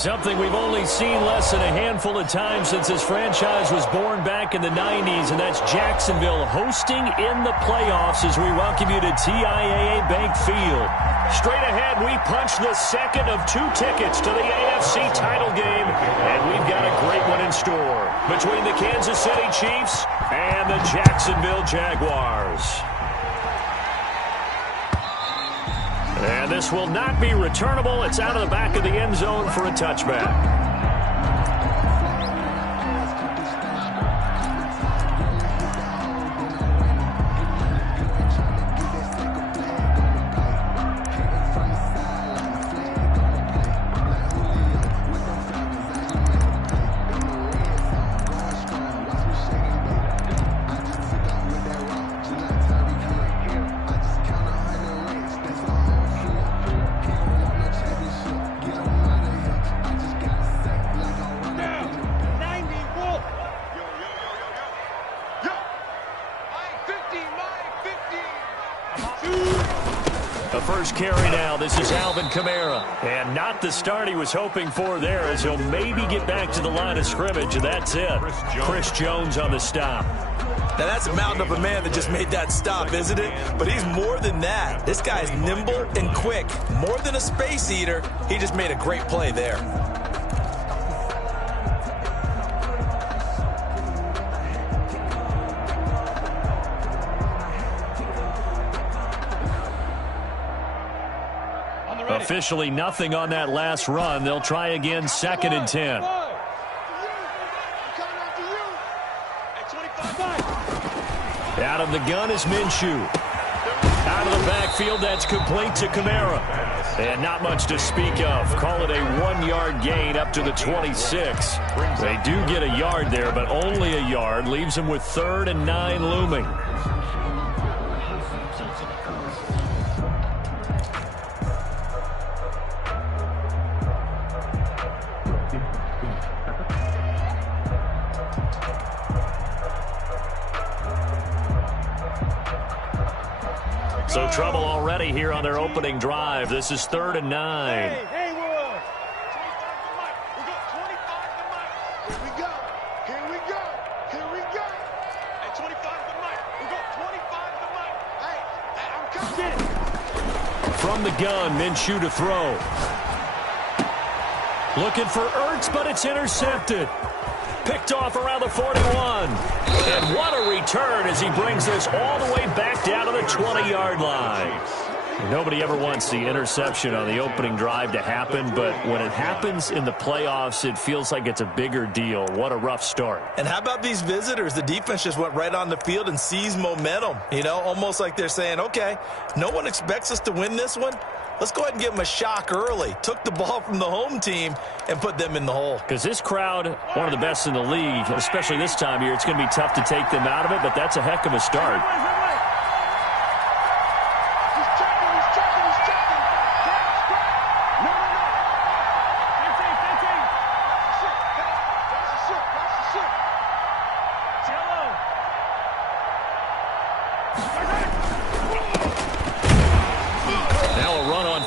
Something we've only seen less than a handful of times since this franchise was born back in the 90s, and that's Jacksonville hosting in the playoffs as we welcome you to TIAA Bank Field. Straight ahead, we punch the second of 2 tickets to the AFC title game, and we've got a great one in store between the Kansas City Chiefs and the Jacksonville Jaguars. And this will not be returnable. It's out of the back of the end zone for a touchback. First carry now. This is Alvin Kamara. And not the start he was hoping for there, as he'll maybe get back to the line of scrimmage, and that's it. Chris Jones on the stop. Now that's a mountain of a man that just made that stop, isn't it? But he's more than that. This guy's nimble and quick. More than a space eater, he just made a great play there. Officially nothing on that last run. They'll try again, 2nd and 10. Out of the gun is Minshew. Out of the backfield, that's complete to Kamara. And not much to speak of. Call it a 1-yard gain up to the 26. They do get a yard there, but only a yard. Leaves them with 3rd and 9 looming. So trouble already here on their opening drive. This is 3rd and 9. Hey, Will. 25 to Mike. Here we go. Here we go. Here we go. Hey, 25 to Mike. We got 25 to Mike. Hey, I'm coming. From the gun, Minshew to throw. Looking for Ertz, but it's intercepted. Picked off around the 41. And what a return as he brings this all the way back down to the 20-yard line. Nobody ever wants the interception on the opening drive to happen, but when it happens in the playoffs, it feels like it's a bigger deal. What a rough start. And how about these visitors? The defense just went right on the field and seized momentum. You know, almost like they're saying, okay, no one expects us to win this one. Let's go ahead and give them a shock early. Took the ball from the home team and put them in the hole. Because this crowd, one of the best in the league, especially this time of year, it's going to be tough to take them out of it, but that's a heck of a start.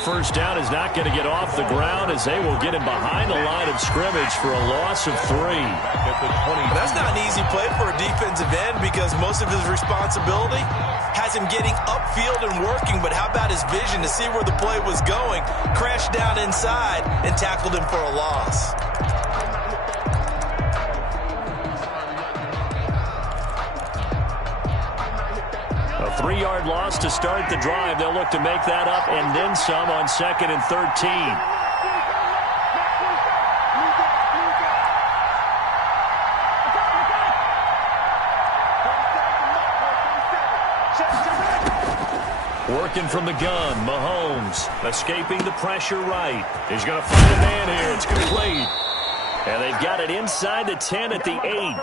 First down is not going to get off the ground as they will get him behind the line of scrimmage for a loss of 3. That's not an easy play for a defensive end because most of his responsibility has him getting upfield and working, but how about his vision to see where the play was going, crashed down inside, and tackled him for a loss. A 3-yard loss to start the drive. They'll look to make that up and then some on 2nd and 13. Working from the gun, Mahomes escaping the pressure right. He's going to find a man here. It's complete. And they've got it inside the 10 at the 8.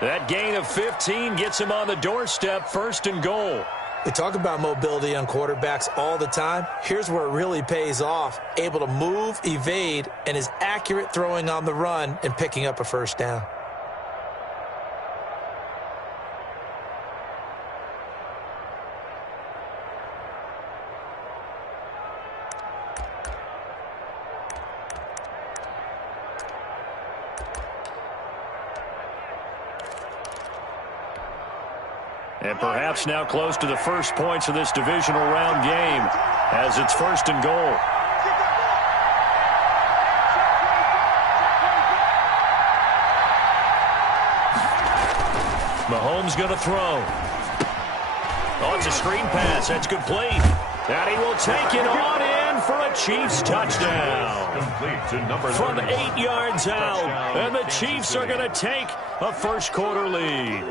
That gain of 15 gets him on the doorstep, 1st and goal. We talk about mobility on quarterbacks all the time. Here's where it really pays off. Able to move, evade, and is accurate throwing on the run and picking up a 1st down. And perhaps now close to the first points of this divisional round game as it's 1st and goal. Mahomes going to throw. Oh, it's a screen pass. That's complete. And he will take it on in for a Chiefs touchdown. From 8 yards out. And the Chiefs are going to take a first-quarter lead.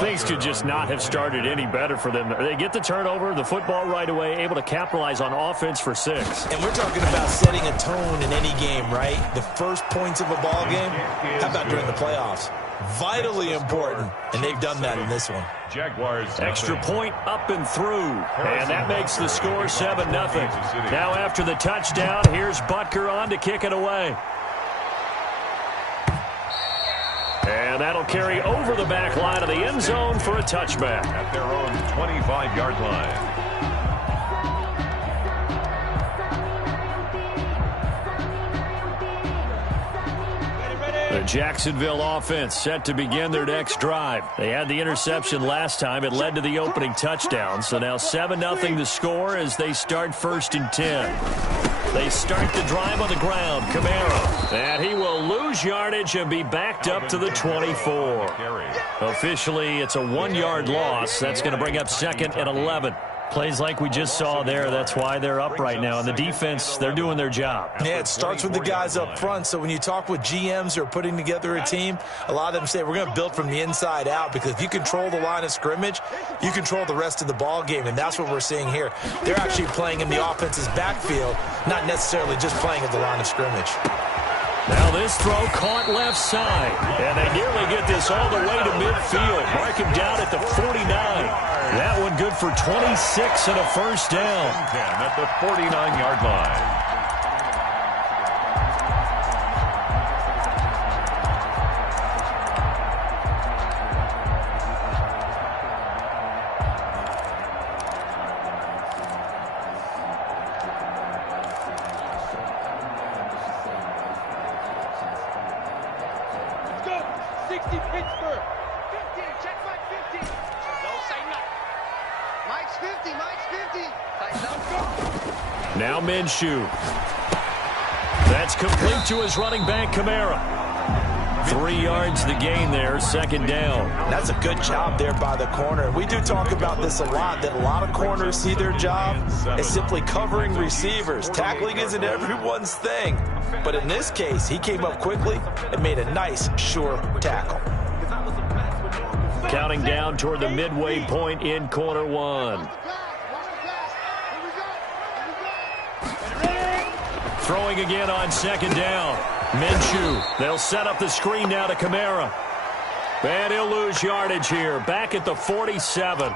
Things could just not have started any better for them. They get the turnover, the football right away, able to capitalize on offense for 6. And we're talking about setting a tone in any game, right? The first points of a ball game. How about during the playoffs? Vitally important, and they've done that in this one. Jaguars extra point up and through, and that makes the score 7-0. Now after the touchdown, here's Butker on to kick it away. And that'll carry over the back line of the end zone for a touchback. At their own 25-yard line. The Jacksonville offense set to begin their next drive. They had the interception last time. It led to the opening touchdown. So now 7-0 the score as they start 1st and 10. They start the drive on the ground. Kamara. And he will lose yardage and be backed up to the 24. Officially, it's a 1-yard loss. That's going to bring up 2nd and 11. Plays like we just saw there. That's why they're up right now. And the defense, they're doing their job. Yeah, it starts with the guys up front. So when you talk with GMs who are putting together a team, a lot of them say we're going to build from the inside out, because if you control the line of scrimmage, you control the rest of the ball game. And that's what we're seeing here. They're actually playing in the offense's backfield, not necessarily just playing at the line of scrimmage. Now this throw caught left side. And they nearly get this all the way to midfield. Mark him down at the 49. That one good for 26 and a first down. At the 49-yard line. Now Minshew. That's complete to his running back, Kamara. 3 yards the gain there, 2nd down. That's a good job there by the corner. We do talk about this a lot, that a lot of corners see their job as simply covering receivers. Tackling isn't everyone's thing. But in this case, he came up quickly and made a nice, sure tackle. Counting down toward the midway point in quarter 1. Throwing again on 2nd down. Minshew. They'll set up the screen now to Kamara. And he'll lose yardage here. Back at the 47.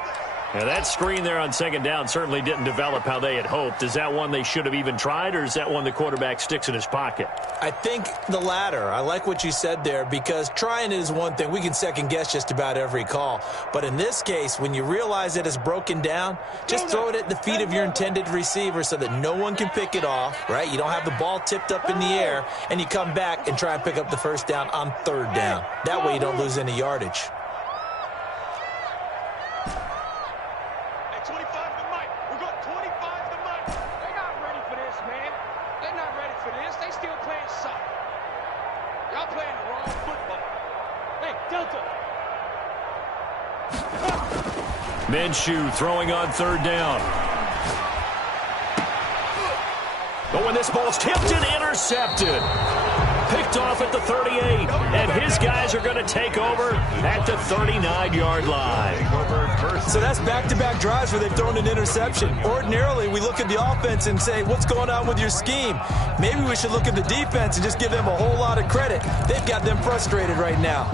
Now that screen there on 2nd down certainly didn't develop how they had hoped. Is that one they should have even tried, or is that one the quarterback sticks in his pocket? I think the latter. I like what you said there, because trying it is one thing. We can second guess just about every call. But in this case, when you realize it is broken down, just throw it at the feet of your intended receiver so that no one can pick it off, right? You don't have the ball tipped up in the air, and you come back and try and pick up the first down on 3rd down. That way you don't lose any yardage. Minshew throwing on 3rd down. Oh, and this ball's tipped and intercepted. Picked off at the 38. And his guys are going to take over at the 39-yard line. So that's back-to-back drives where they've thrown an interception. Ordinarily, we look at the offense and say, what's going on with your scheme? Maybe we should look at the defense and just give them a whole lot of credit. They've got them frustrated right now.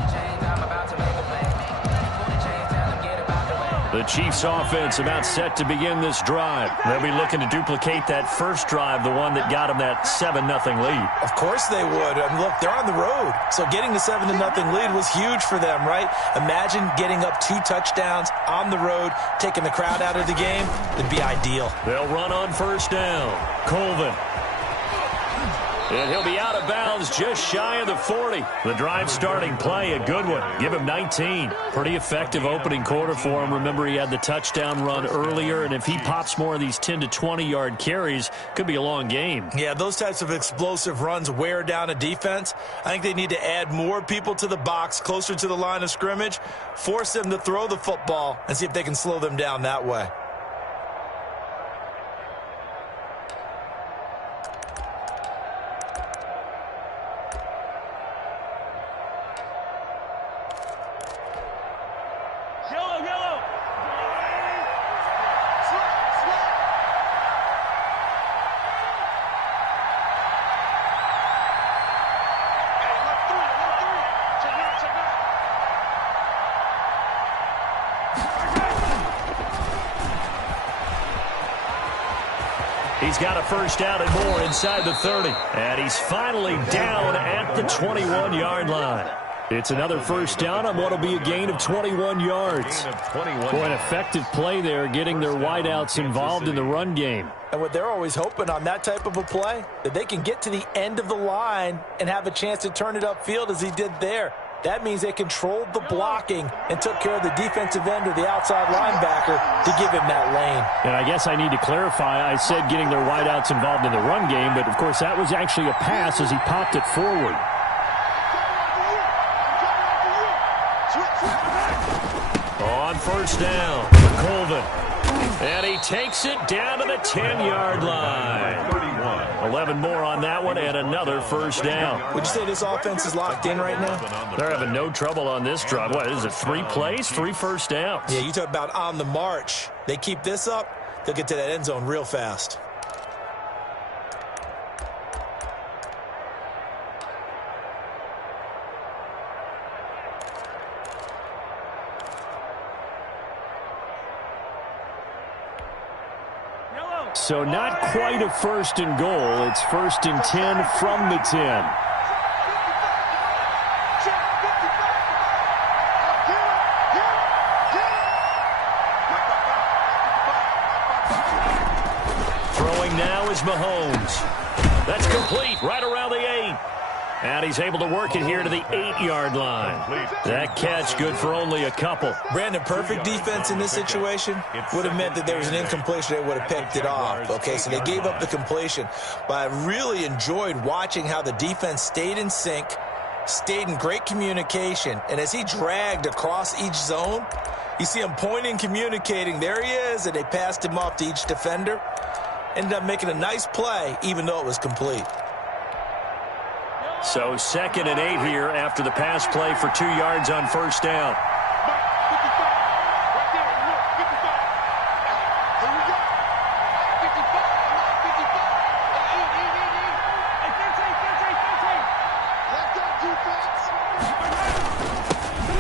The Chiefs offense about set to begin this drive. They'll be looking to duplicate that first drive, the one that got them that 7-0 lead. Of course they would. I mean, look, they're on the road. So getting the 7-0 lead was huge for them, right? Imagine getting up 2 touchdowns on the road, taking the crowd out of the game. It'd be ideal. They'll run on 1st down. Colvin. And he'll be out of bounds just shy of the 40. The drive starting play, a good one. Give him 19. Pretty effective opening quarter for him. Remember, he had the touchdown run earlier, and if he pops more of these 10 to 20-yard carries, could be a long game. Yeah, those types of explosive runs wear down a defense. I think they need to add more people to the box, closer to the line of scrimmage, force them to throw the football, and see if they can slow them down that way. He's got a first down and more inside the 30. And he's finally down at the 21-yard line. It's another first down on what will be a gain of 21 yards. Boy, an effective play there, getting their wideouts involved in the run game. And what they're always hoping on that type of a play, that they can get to the end of the line and have a chance to turn it upfield as he did there. That means they controlled the blocking and took care of the defensive end or the outside linebacker to give him that lane. And I guess I need to clarify, I said getting their wideouts involved in the run game, but of course that was actually a pass as he popped it forward. On first down, Colvin. And he takes it down to the 10-yard line. 11 more on that one and another first down. Would you say this offense is locked in right now? They're having no trouble on this drive. What is it, 3 plays, 3 first downs? Yeah, you talk about on the march. They keep this up, they'll get to that end zone real fast. So not quite a first and goal. It's first and 10 from the 10. Throwing now is Mahomes. That's complete right around the 8. And he's able to work it here to the 8-yard line. That catch good for only a couple. Brandon, perfect defense in this situation would have meant that there was an incompletion. They would have picked it off. Okay, so they gave up the completion. But I really enjoyed watching how the defense stayed in sync, stayed in great communication. And as he dragged across each zone, you see him pointing, communicating. There he is, and they passed him off to each defender. Ended up making a nice play, even though it was complete. So 2nd and 8 here after the pass play for 2 yards on first down.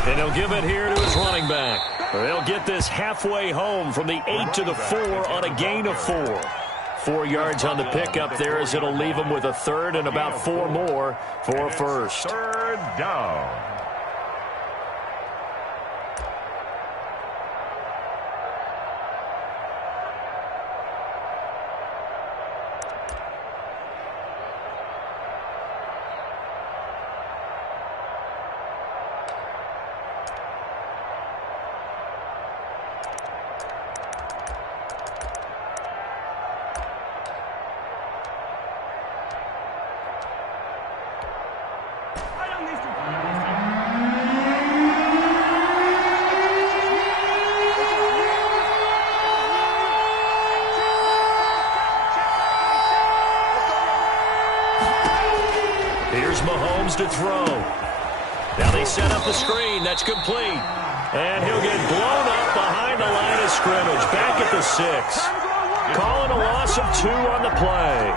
And he'll give it here to his running back. They'll get this halfway home from the 8 to the 4 on a gain of 4. 4 yards on the pickup there as it'll leave them with a third and about 4 more for first. Third down. Here's Mahomes to throw. Now they set up the screen. That's complete. And he'll get blown up behind the line of scrimmage. Back at the 6. Calling a loss of 2 on the play.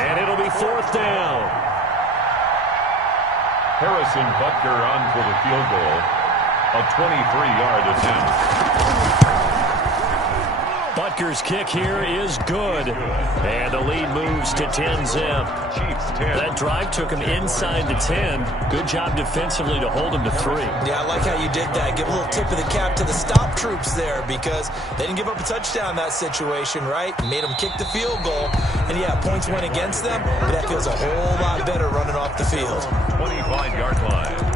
And it'll be 4th down. Harrison Butker on for the field goal. A 23-yard attempt. Butker's kick here is good. And the lead moves to 10-zip. That drive took him inside the 10. Good job defensively to hold him to 3. Yeah, I like how you did that. Give a little tip of the cap to the stop troops there because they didn't give up a touchdown in that situation, right? Made them kick the field goal. And, yeah, points went against them, but that feels a whole lot better running off the field. 25-yard line.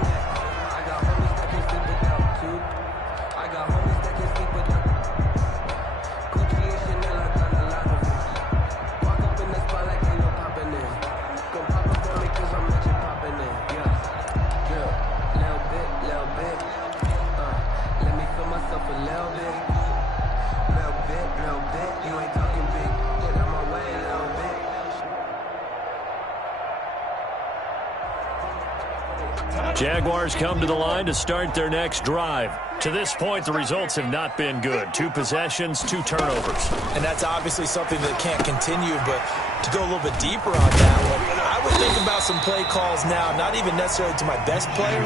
Jaguars come to the line to start their next drive. To this point, the results have not been good. 2 possessions, 2 turnovers. And that's obviously something that can't continue, but to go a little bit deeper on that one, I would think about some play calls now, not even necessarily to my best player,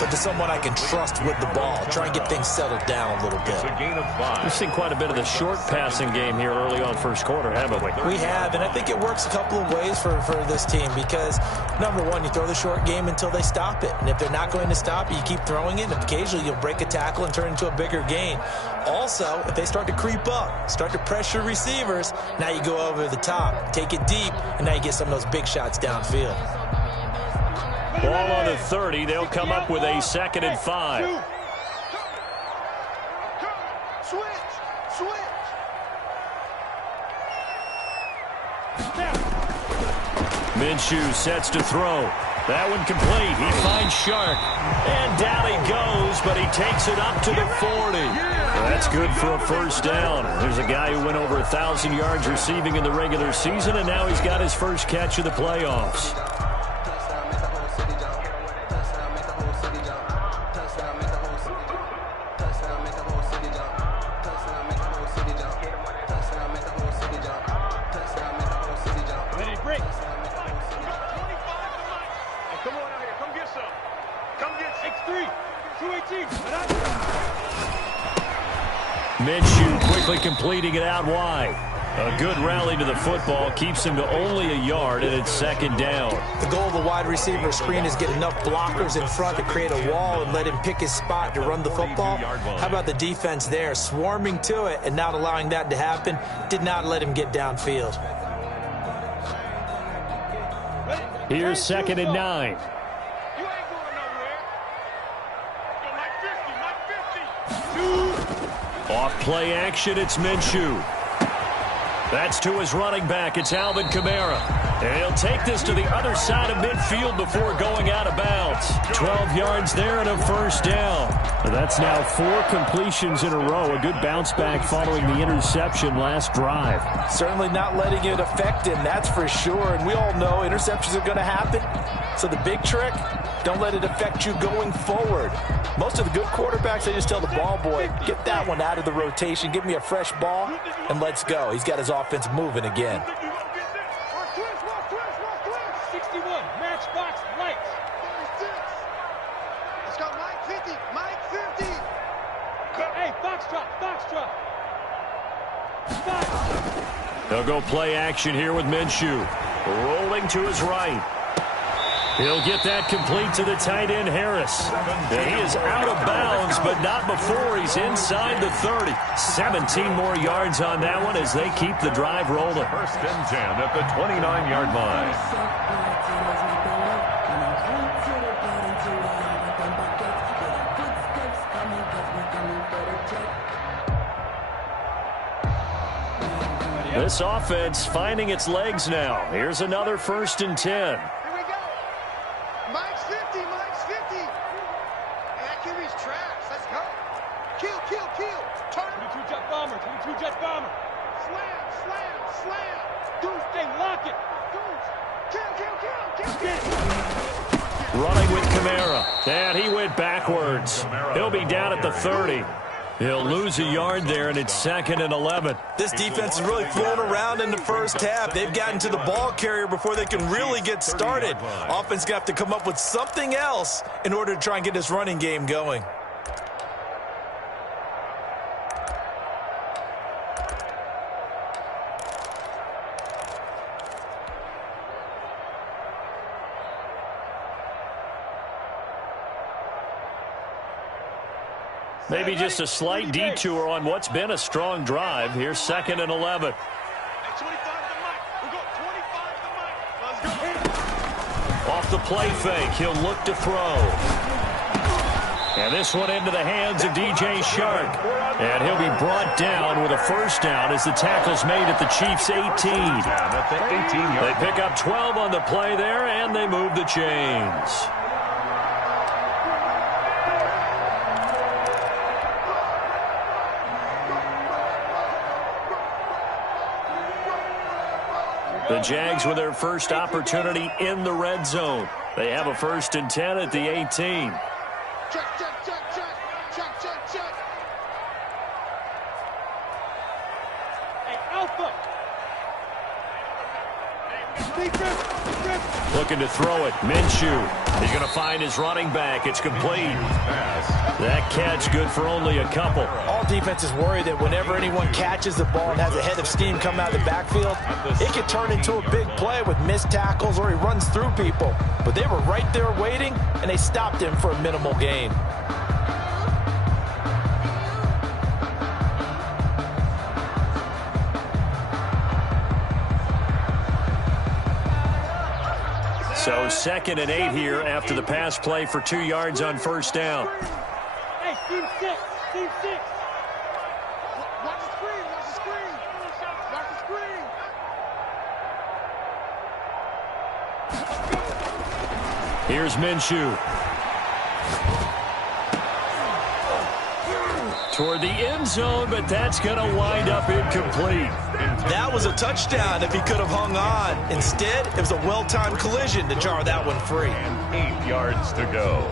but to someone I can trust with the ball. Try and get things settled down a little bit. It's a gain of 5. We've seen quite a bit of the short passing game here early on first quarter, haven't we? We have, and I think it works a couple of ways for this team because, number one, you throw the short game until they stop it. And if they're not going to stop it, you keep throwing it, and occasionally you'll break a tackle and turn into a bigger gain. Also, if they start to creep up, start to pressure receivers, now you go over the top, take it deep, and now you get some of those big shots downfield. Ball on the 30. They'll come up with a 2nd and 5. Minshew sets to throw. That one complete. He finds Shark. And down he goes, but he takes it up to the 40. That's good for a first down. There's a guy who went over 1,000 yards receiving in the regular season, and now he's got his first catch of the playoffs. Minshew quickly completing it out wide. A good rally to the football keeps him to only a yard, and it's 2nd down. The goal of the wide receiver screen is get enough blockers in front to create a wall and let him pick his spot to run the football. How about the defense there, swarming to it and not allowing that to happen? Did not let him get downfield. Here's 2nd and 9. Off play action, it's Minshew. That's to his running back. It's Alvin Kamara. And he'll take this to the other side of midfield before going out of bounds. 12 yards there and a first down. That's now 4 completions in a row. A good bounce back following the interception last drive. Certainly not letting it affect him, that's for sure. And we all know interceptions are going to happen. So the big trick, don't let it affect you going forward. Most of the good quarterbacks, they just tell the ball boy, get that one out of the rotation, give me a fresh ball, and let's go. He's got his offense moving again. 61, matchbox lights. 36. Let's go, Mike 50, Mike 50. Hey, foxtrot, foxtrot. Fox. They'll go play action here with Minshew. Rolling to his right. He'll get that complete to the tight end, Harris. And he is out of bounds, but not before he's inside the 30. 17 more yards on that one as they keep the drive rolling. 1st and 10 at the 29-yard line. This offense finding its legs now. Here's another 1st and 10. Mike's 50, Mike's 50. And that QB's trash. Let's go. Kill, kill, kill. Turn. 22 jet bomber, 22 jet bomber. Slam, slam, slam. Deuce, they lock it. Deuce. Kill, kill, kill, kill, kill. Running with Kamara. And he went backwards. He'll be down at the 30. He'll lose a yard there, and it's 2nd and 11. This defense is really flown around in the first half. They've gotten to the ball carrier before they can really get started. Offense got to come up with something else in order to try and get this running game going. Maybe just a slight detour on what's been a strong drive. Here's 2nd and 11. Off the play fake, he'll look to throw. And this one into the hands of DJ Shark. And he'll be brought down with a first down as the tackle's made at the Chiefs' 18. They pick up 12 on the play there, and they move the chains. The Jags with their first opportunity in the red zone. They have a 1st and 10 at the 18. Check, check, check, check, check, check, check. Hey, Alpha. Looking to throw it. Minshew. He's going to find his running back. It's complete. That catch good for only a couple. All defenses worry that whenever anyone catches the ball and has a head of steam come out of the backfield, it could turn into a big play with missed tackles or he runs through people. But they were right there waiting, and they stopped him for a minimal gain. So 2nd and 8 here after the pass play for 2 yards on first down. Hey, team 6, team 6. Watch the screen, watch the screen. Watch the screen. Here's Minshew. Toward the end zone, but that's going to wind up incomplete. That was a touchdown if he could have hung on. Instead, it was a well-timed collision to jar that one free. And 8 yards to go.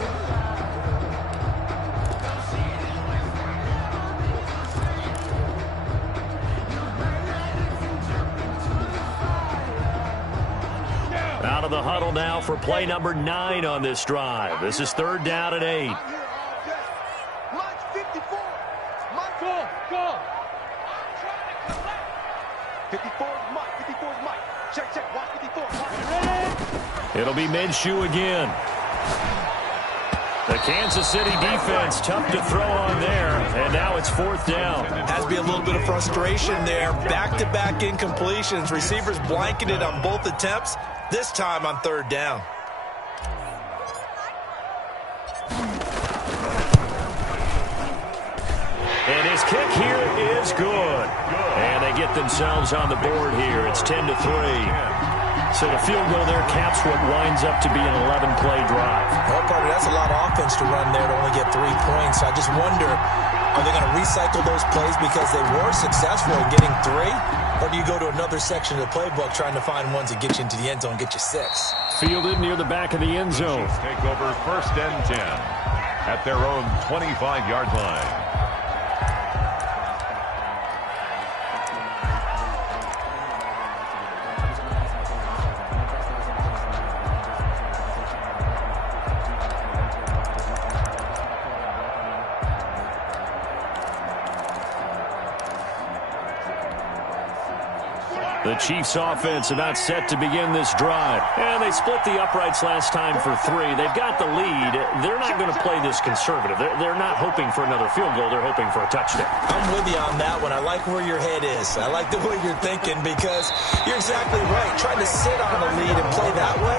Out of the huddle now for play number 9 on this drive. This is 3rd down and 8. I'm here all day. Lunch 54. Mike, go. 54 is Mike. 54 is Mike. Check, check. Watch 54. Ready? It'll be Minshew again. The Kansas City defense tough to throw on there, and now it's 4th down. Has to be a little bit of frustration there. Back-to-back incompletions. Receivers blanketed on both attempts, this time on 3rd down. And his kick here is good. And they get themselves on the board here. It's 10-3. So the field goal there caps what winds up to be an 11-play drive. Well, Carter, that's a lot of offense to run there to only get 3 points. I just wonder, are they going to recycle those plays because they were successful in getting 3? Or do you go to another section of the playbook trying to find ones that get you into the end zone and get you 6? Fielded near the back of the end zone. Take over 1st and 10 at their own 25-yard line. The Chiefs offense are not set to begin this drive. And they split the uprights last time for 3. They've got the lead. They're not going to play this conservative. They're not hoping for another field goal. They're hoping for a touchdown. I'm with you on that one. I like where your head is. I like the way you're thinking because you're exactly right. Trying to sit on a lead and play that way,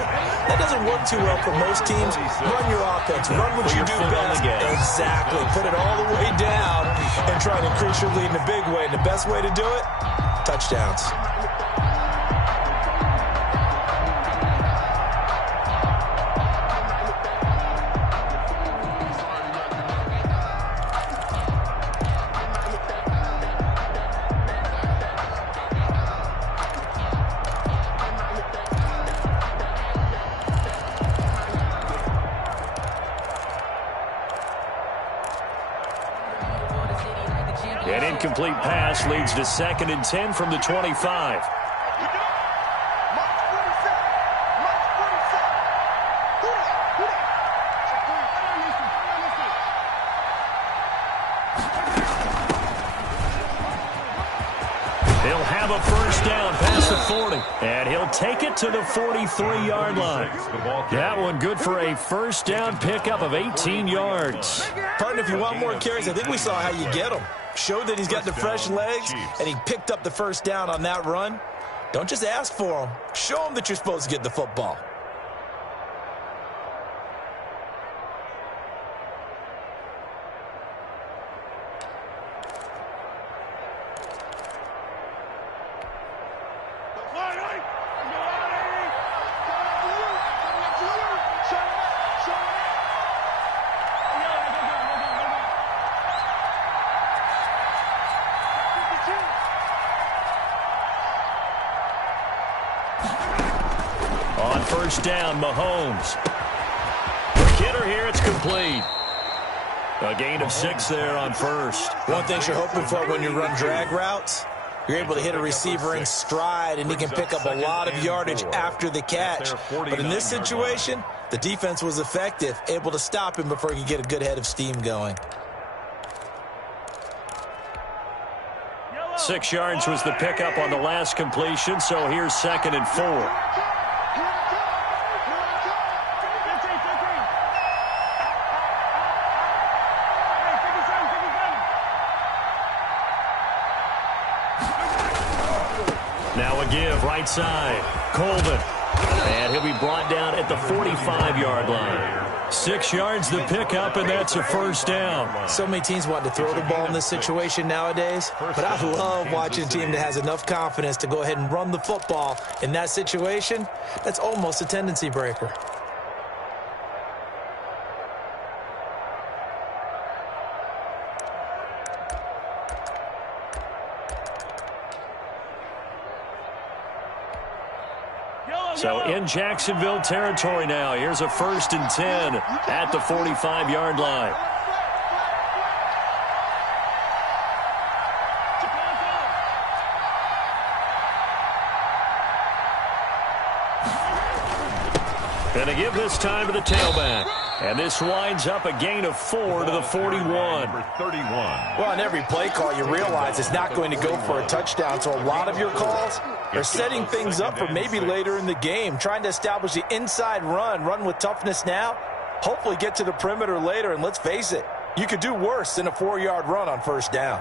that doesn't work too well for most teams. Run your offense. Run what you do best. Exactly. Put it all the way down and try to increase your lead in a big way. And the best way to do it, touchdowns. An incomplete pass leads to 2nd and 10 from the 25. They'll have a first down past the 40. And he'll take it to the 43-yard line. That one good for a first down pickup of 18 yards. Partner, if you want more carries, I think we saw how you get them. Showed that he's got the fresh legs, and he picked up the first down on that run. Don't just ask for him. Show him that you're supposed to get the football. On first down, Mahomes. The kidder here, it's complete. A gain of 6 there on first. One thing you're hoping for when you run drag routes, you're able to hit a receiver in stride, and he can pick up a lot of yardage after the catch. But in this situation, the defense was effective, able to stop him before he could get a good head of steam going. 6 yards was the pickup on the last completion, so here's 2nd and 4. Now a give, right side. Colvin. And he'll be brought down at the 45-yard line. 6 yards the pickup, and that's a first down. So many teams want to throw the ball in this situation nowadays, but I love watching a team that has enough confidence to go ahead and run the football. In that situation, that's almost a tendency breaker. So in Jacksonville territory now. Here's a 1st and 10 at the 45-yard line. And they give this time to the tailback. And this winds up a gain of 4 to the 41. Number 31. Well, on every play call, you realize it's not going to go for a touchdown. So a lot of your calls are setting things up for maybe later in the game, trying to establish the inside run with toughness now, hopefully get to the perimeter later. And let's face it, you could do worse than a 4-yard run on first down.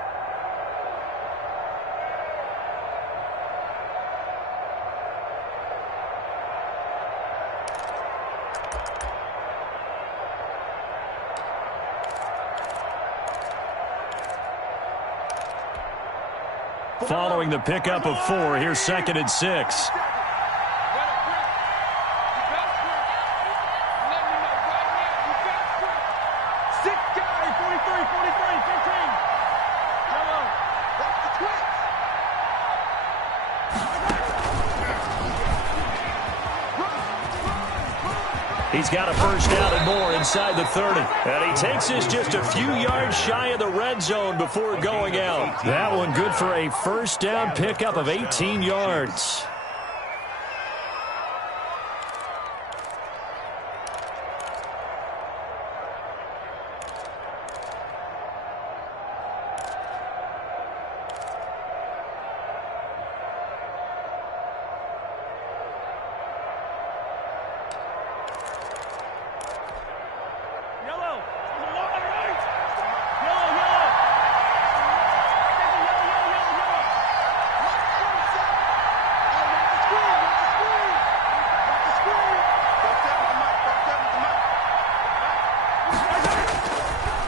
Following the pickup of 4, here's 2nd and 6. He's got a first down and more inside the 30. And he takes us just a few yards shy of the red zone before going out. That one good for a first down pickup of 18 yards.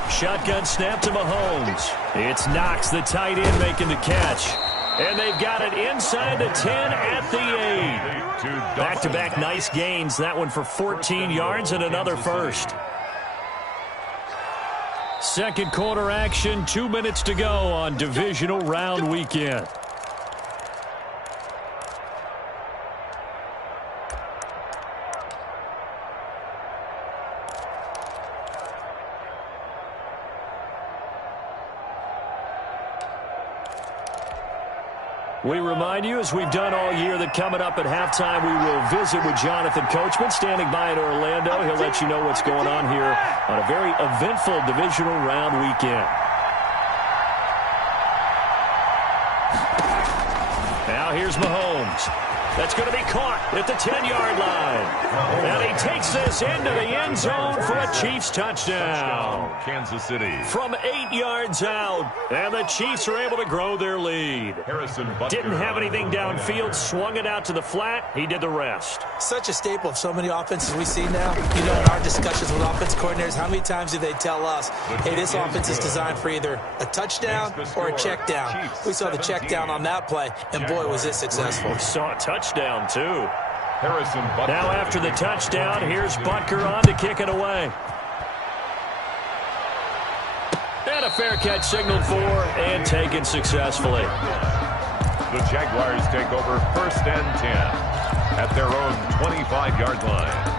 Shotgun snap to Mahomes. It's Knox, the tight end, making the catch. And they've got it inside the 10 at the 8. Back-to-back nice gains. That one for 14 yards and another first. Second quarter action, 2 minutes to go on divisional round weekend. We remind you, as we've done all year, that coming up at halftime, we will visit with Jonathan Coachman, standing by in Orlando. He'll let you know what's going on here on a very eventful divisional round weekend. Now here's Mahomes. That's going to be caught at the 10-yard line. And he takes this into the end zone for a Chiefs touchdown. Kansas City. From 8 yards out. And the Chiefs are able to grow their lead. Didn't have anything downfield. Swung it out to the flat. He did the rest. Such a staple of so many offenses we see now. You know, in our discussions with offense coordinators, how many times do they tell us, hey, this offense is designed for either a touchdown or a check down. We saw the check down on that play, and boy, was it successful. We saw a touchdown, too. Now after the touchdown, here's Butker on to kick it away. And a fair catch signaled for and taken successfully. The Jaguars take over 1st and 10 at their own 25-yard line.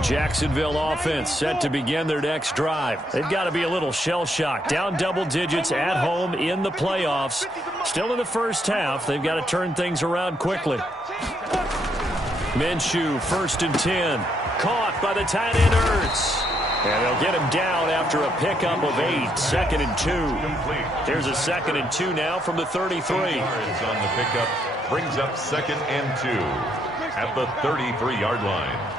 Jacksonville offense set to begin their next drive. They've got to be a little shell-shocked. Down double digits at home in the playoffs. Still in the first half. They've got to turn things around quickly. Minshew, 1st and 10. Caught by the tight end Ertz. And they'll get him down after a pickup of 8. 2nd and 2. Here's a 2nd and 2 now from the 33. Yards on the pickup brings up 2nd and 2 at the 33-yard line.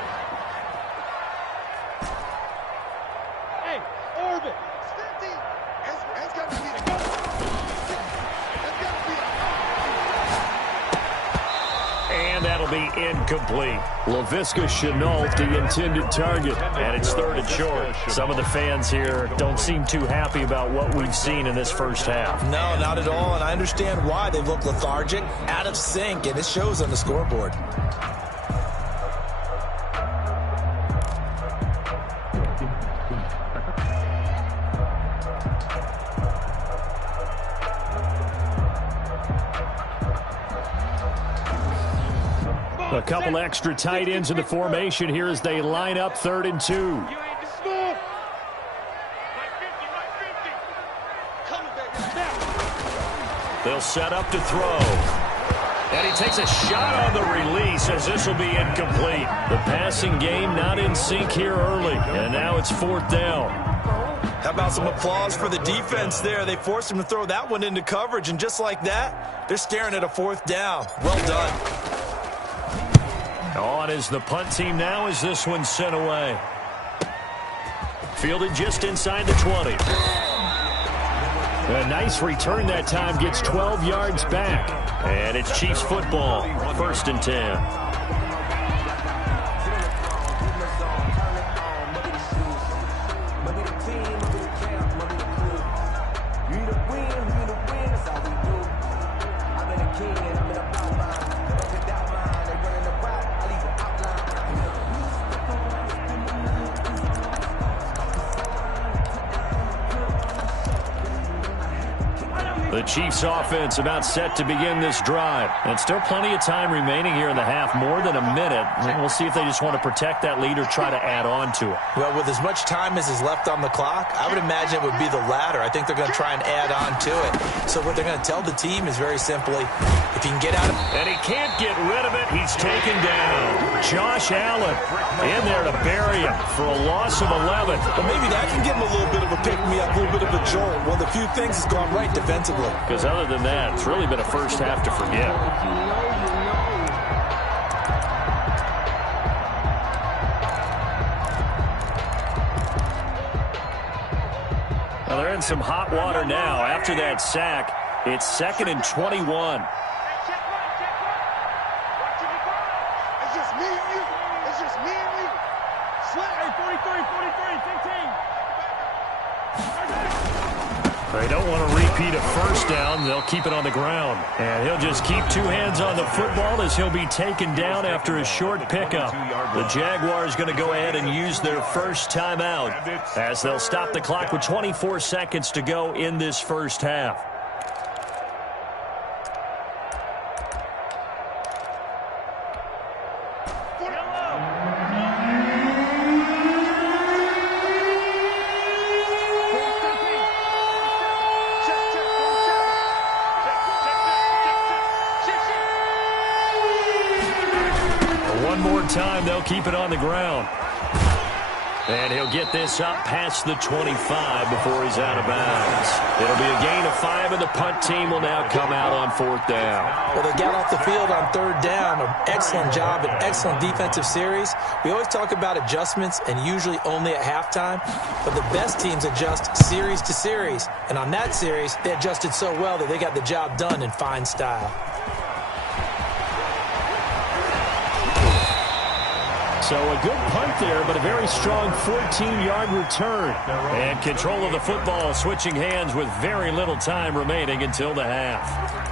Be incomplete. Laviska Shenault, the intended target, and it's 3rd and short. Some of the fans here don't seem too happy about what we've seen in this first half. No, not at all, and I understand why. They look lethargic, out of sync, and it shows on the scoreboard. A couple extra tight ends in the formation here as they line up 3rd and 2. They'll set up to throw. And he takes a shot on the release as this will be incomplete. The passing game not in sync here early. And now it's 4th down. How about some applause for the defense there? They forced him to throw that one into coverage, and just like that, they're staring at a 4th down. Well done. On is the punt team now as this one's sent away. Fielded just inside the 20. A nice return that time, gets 12 yards back. And it's Chiefs football, 1st and 10. The Chiefs offense about set to begin this drive. And still plenty of time remaining here in the half, more than a minute. And we'll see if they just want to protect that lead or try to add on to it. Well, with as much time as is left on the clock, I would imagine it would be the latter. I think they're going to try and add on to it. So what they're going to tell the team is very simply, if you can get out of... And he can't get rid of it. He's taken down. Josh Allen in there to bury him for a loss of 11. Well, maybe that can give him a little bit of a pick-me-up, a little bit of a jolt. One of the few things has gone right defensively. Because other than that, it's really been a first half to forget. Well, they're in some hot water now. After that sack, it's 2nd and 21. It's just me and you. It's just me and you. Slap. 43, 15. They don't want to repeat a first down. They'll keep it on the ground. And he'll just keep 2 hands on the football as he'll be taken down after a short pickup. The Jaguars going to go ahead and use their first timeout as they'll stop the clock with 24 seconds to go in this first half. one more time, they'll keep it on the ground. And he'll get this up past the 25 before he's out of bounds. It'll be a gain of 5, and the punt team will now come out on 4th down. Well, they got off the field on 3rd down. An excellent job, an excellent defensive series. We always talk about adjustments, and usually only at halftime. But the best teams adjust series to series. And on that series, they adjusted so well that they got the job done in fine style. So a good punt there, but a very strong 14-yard return. And control of the football switching hands with very little time remaining until the half.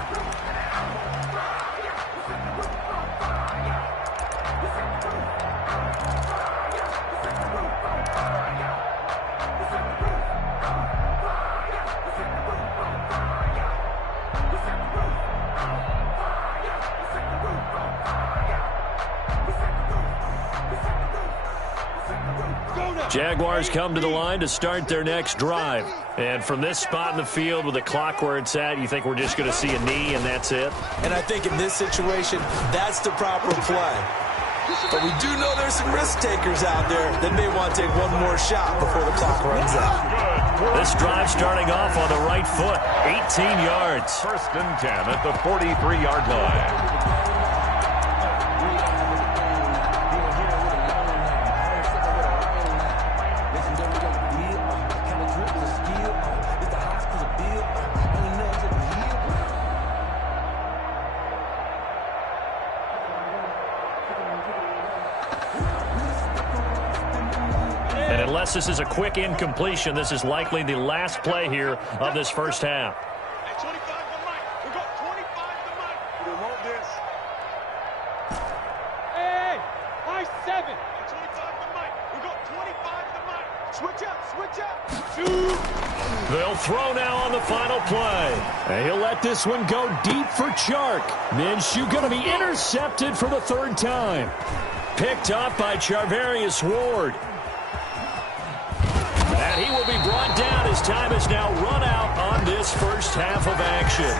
Jaguars come to the line to start their next drive. And from this spot in the field with the clock where it's at, you think we're just going to see a knee and that's it? And I think in this situation, that's the proper play. But we do know there's some risk takers out there that may want to take one more shot before the clock runs out. This drive starting off on the right foot, 18 yards. 1st and 10 at the 43-yard line. Unless this is a quick incompletion, this is likely the last play here of this first half. Hey, 25 to Mike. We got 25 to Mike. We want this. Hey, high 7. Hey, 25 to Mike. We got 25 to Mike. Switch up, switch up. Shoot. They'll throw now on the final play. And he'll let this one go deep for Chark. Minshew going to be intercepted for the 3rd time. Picked up by Charvarius Ward. And he will be brought down as time is now run out on this first half of action.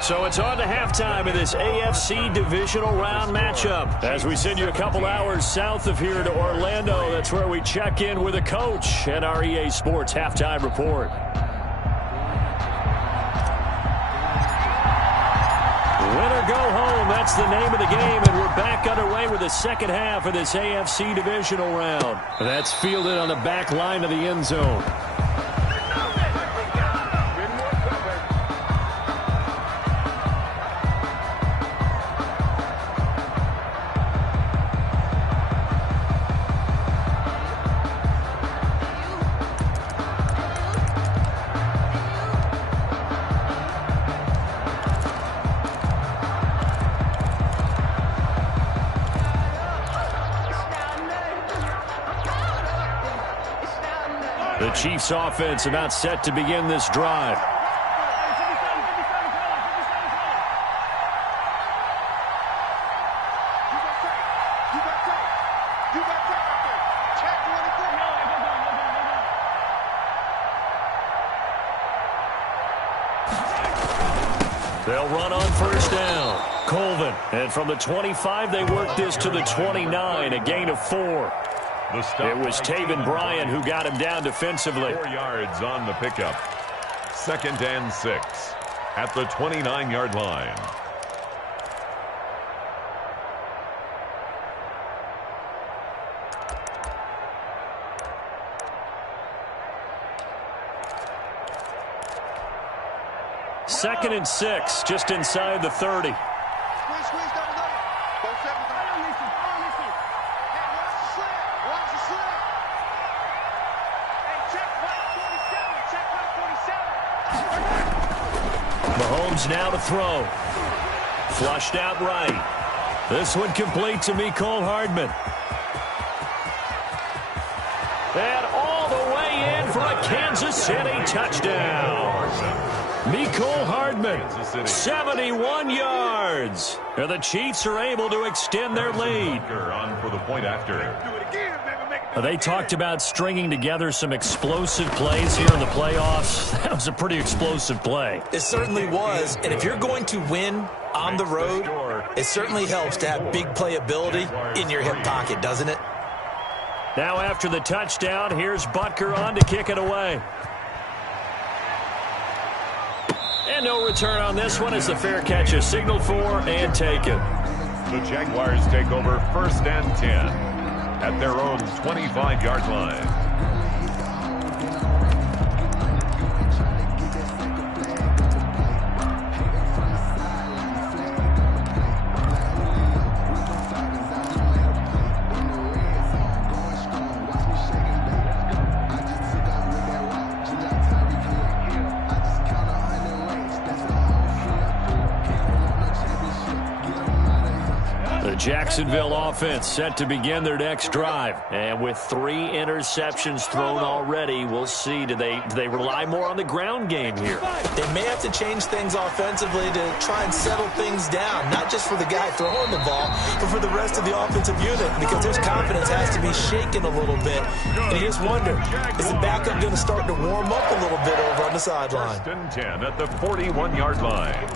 So it's on to halftime in this AFC Divisional Round matchup. As we send you a couple hours south of here to Orlando, that's where we check in with a coach at our EA Sports Halftime Report. Win or go home, that's the name of the game, and we're back underway with the second half of this AFC Divisional Round. That's fielded on the back line of the end zone. The Chiefs offense about set to begin this drive. They'll run on 1st down. Colvin. And from the 25, they work this to the 29, a gain of 4. It was Taven Bryan who got him down defensively. 4 yards on the pickup. 2nd and 6 at the 29-yard line. Second and 6, just inside the 30. Squeeze down the middle. Go 7. Mahomes now to throw. Flushed out right. This one complete to Mecole Hardman. And all the way in for a Kansas City touchdown. Mecole Hardman, 71 yards. And the Chiefs are able to extend their lead. On for the point after. Do it again, baby. Make it They talked about stringing together some explosive plays here in the playoffs. That was a pretty explosive play. It certainly was. And if you're going to win on the road, it certainly helps to have big playability in your hip pocket, doesn't it? Now after the touchdown, here's Butker on to kick it away. And no return on this one as the fair catch is signaled for and taken. The Jaguars take over 1st and 10 at their own 25-yard line. Jacksonville offense set to begin their next drive. And with 3 interceptions thrown already, we'll see. Do they rely more on the ground game here? They may have to change things offensively to try and settle things down, not just for the guy throwing the ball, but for the rest of the offensive unit, because his confidence has to be shaken a little bit. And you just wonder, is the backup going to start to warm up a little bit over on the sideline? 1st and 10 at the 41-yard line.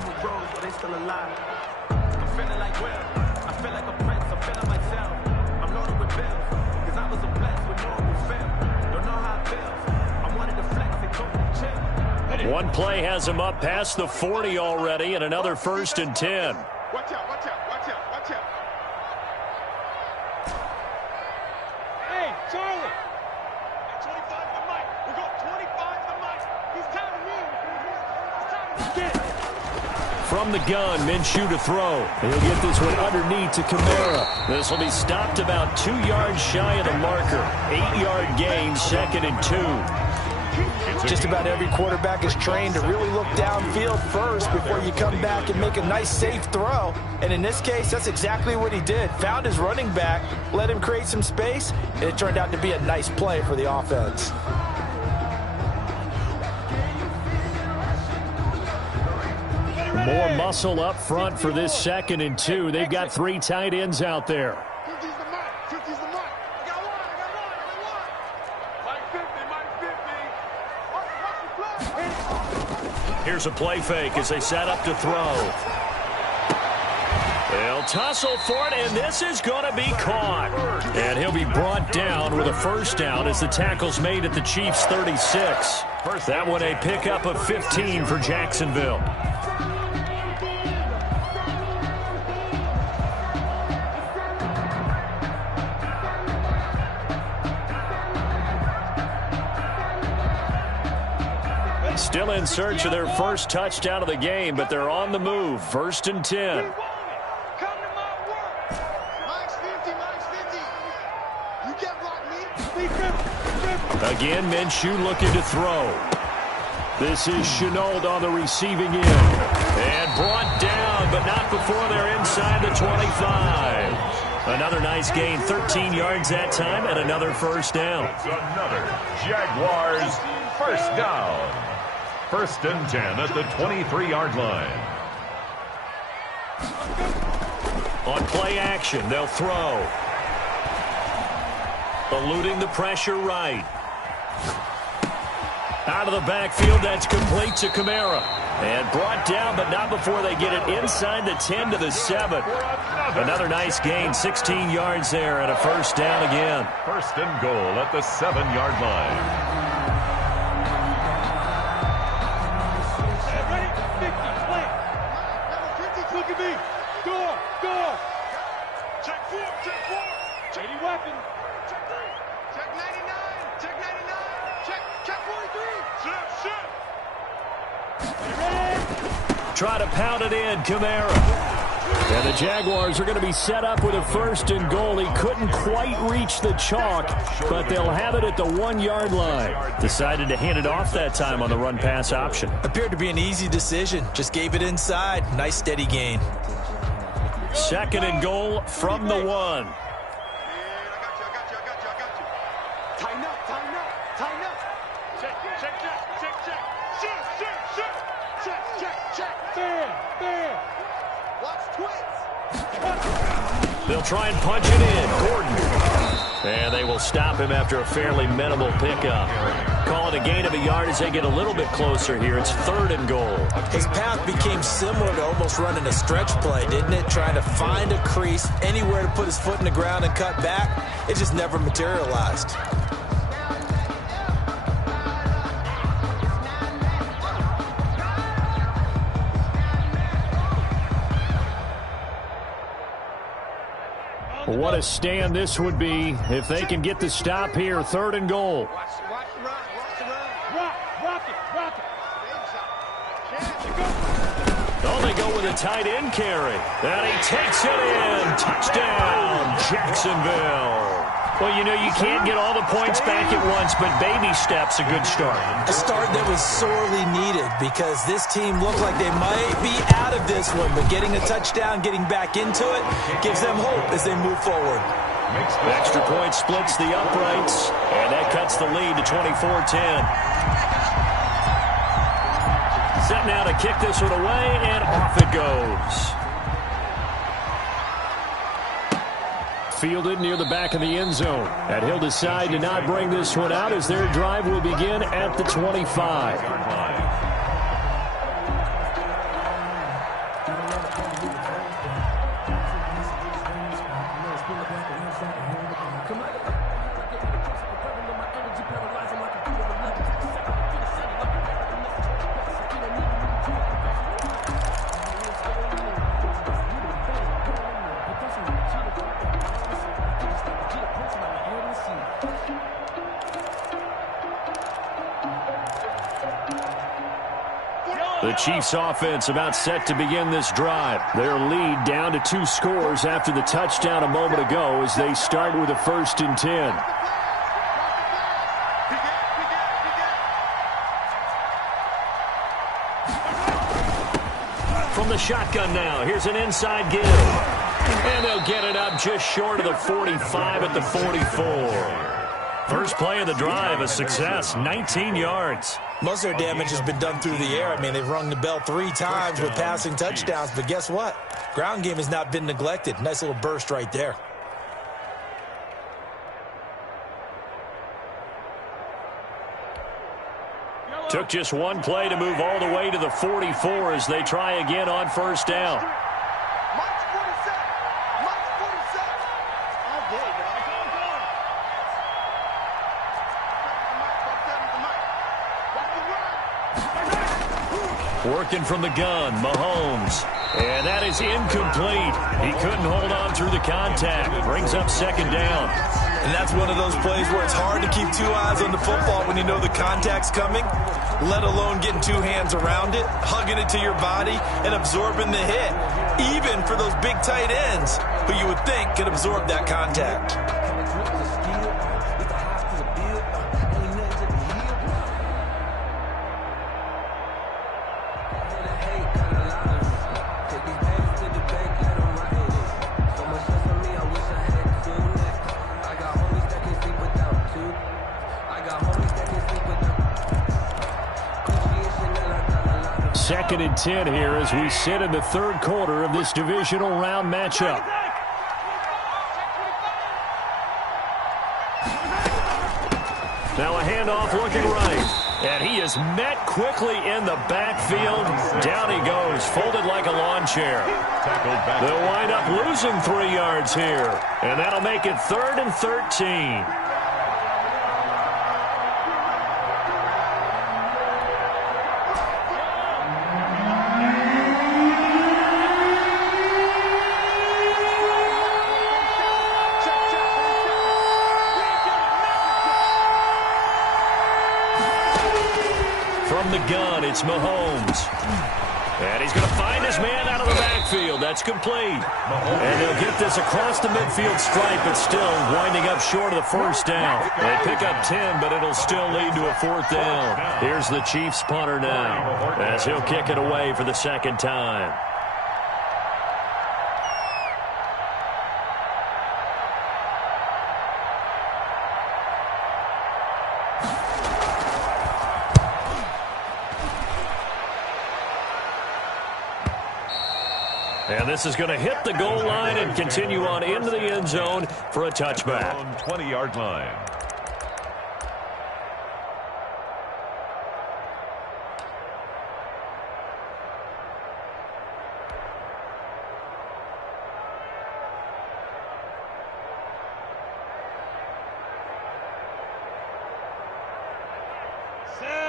One play has him up past the 40 already, and another 1st and 10. Watch out, watch out, watch out, watch out. Hey, Charlie. 25 to the mic. We're going 25 to the mic. He's counting in. He's counting again. From the gun, Minshew to throw. He'll get this one underneath to Kamara. This will be stopped about 2 yards shy of the marker. 8-yard gain, 2nd and 2. Just about every quarterback is trained to really look downfield first before you come back and make a nice, safe throw. And in this case, that's exactly what he did. Found his running back, let him create some space, and it turned out to be a nice play for the offense. More muscle up front for this 2nd and 2. They've got 3 tight ends out there. 50's the mark. 50's the mark. I got one. Mike 50, Mike 50. Here's a play fake as they set up to throw. They'll tussle for it, and this is going to be caught. And he'll be brought down with a 1st down as the tackle's made at the Chiefs' 36. That one a pickup of 15 for Jacksonville. Still in search of their first touchdown of the game, but they're on the move. 1st and 10. Come to my work. Mike's 50, Mike's 50. You can't block me. Again, Minshew looking to throw. This is Chenault on the receiving end. And brought down, but not before they're inside the 25. Another nice gain, 13 yards that time, and another 1st down. It's another Jaguars 1st down. 1st and 10 at the 23-yard line. On play action, they'll throw. Eluding the pressure right. Out of the backfield, that's complete to Kamara. And brought down, but not before they get it inside the 10 to the 7. Another nice gain, 16 yards there, and a 1st down again. 1st and goal at the 7-yard line. Try to pound it in, Kamara. And the Jaguars are going to be set up with a 1st and goal. He couldn't quite reach the chalk, but they'll have it at the 1-yard line. Decided to hand it off that time on the run-pass option. Appeared to be an easy decision. Just gave it inside. Nice, steady gain. 2nd and goal from the 1. They'll try and punch it in. Gordon. And they will stop him after a fairly minimal pickup. Call it a gain of a yard as they get a little bit closer here. It's 3rd and goal. His path became similar to almost running a stretch play, didn't it? Trying to find a crease, anywhere to put his foot in the ground and cut back. It just never materialized. What a stand this would be if they can get the stop here. 3rd and goal. Watch the run. Watch the run. Rock it. Oh, they go with a tight end carry. And he takes it in. Touchdown, Jacksonville. Well, you know, you can't get all the points back at once, but baby steps a good start. A start that was sorely needed because this team looked like they might be out of this one, but getting a touchdown, getting back into it, gives them hope as they move forward. Extra point splits the uprights, and that cuts the lead to 24-10. Set now to kick this one away, and off it goes. Fielded near the back of the end zone. And he'll decide to not bring this one out as their drive will begin at the 25. The Chiefs offense about set to begin this drive. Their lead down to 2 scores after the touchdown a moment ago as they start with a 1st and 10. From the shotgun now, here's an inside give. And they'll get it up just short of the 45 at the 44. First play of the drive, a success, 19 yards. Most of their damage has been done through the air. I mean, they've rung the bell 3 times with passing touchdowns, but guess what? Ground game has not been neglected. Nice little burst right there. Took just one play to move all the way to the 44 as they try again on 1st down. Working from the gun, Mahomes. And that is incomplete. He couldn't hold on through the contact. Brings up 2nd down. And that's one of those plays where it's hard to keep 2 eyes on the football when you know the contact's coming, let alone getting 2 hands around it, hugging it to your body, and absorbing the hit. Even for those big tight ends who you would think could absorb that contact. Second and 10 here as we sit in the 3rd quarter of this divisional round matchup. Now a handoff looking right. And he is met quickly in the backfield. Down he goes, folded like a lawn chair. They'll wind up losing 3 yards here. And that'll make it 3rd and 13. From the gun, it's Mahomes. And he's going to find his man out of the backfield. That's complete. And they'll get this across the midfield stripe, but still winding up short of the 1st down. They pick up 10, but it'll still lead to a 4th down. Here's the Chiefs punter now as he'll kick it away for the 2nd time. And this is going to hit the goal line and continue on into the end zone for a touchback. On 20-yard line.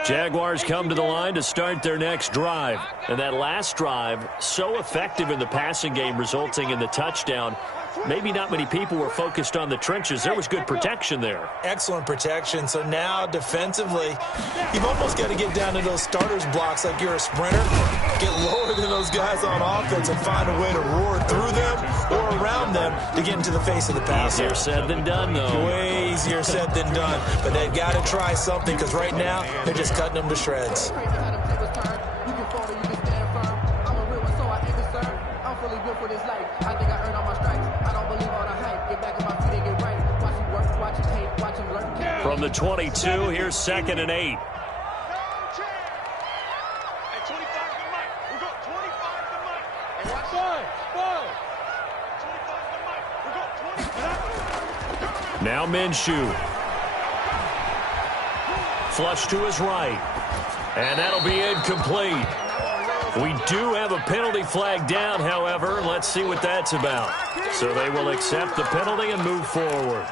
Jaguars come to the line to start their next drive. And that last drive, so effective in the passing game, resulting in the touchdown. Maybe not many people were focused on the trenches. There was good protection there. Excellent protection. So now defensively, you've almost got to get down to those starters blocks like you're a sprinter. Get lower than those guys on offense and find a way to roar through them or around them to get into the face of the passer. Easier said than done, though. Way easier said than done. But they've got to try something because right now they're just cutting them to shreds. From the 22, here's 2nd and 8. Now Minshew. Flush to his right. And that'll be incomplete. We do have a penalty flag down, however. Let's see what that's about. So they will accept the penalty and move forward.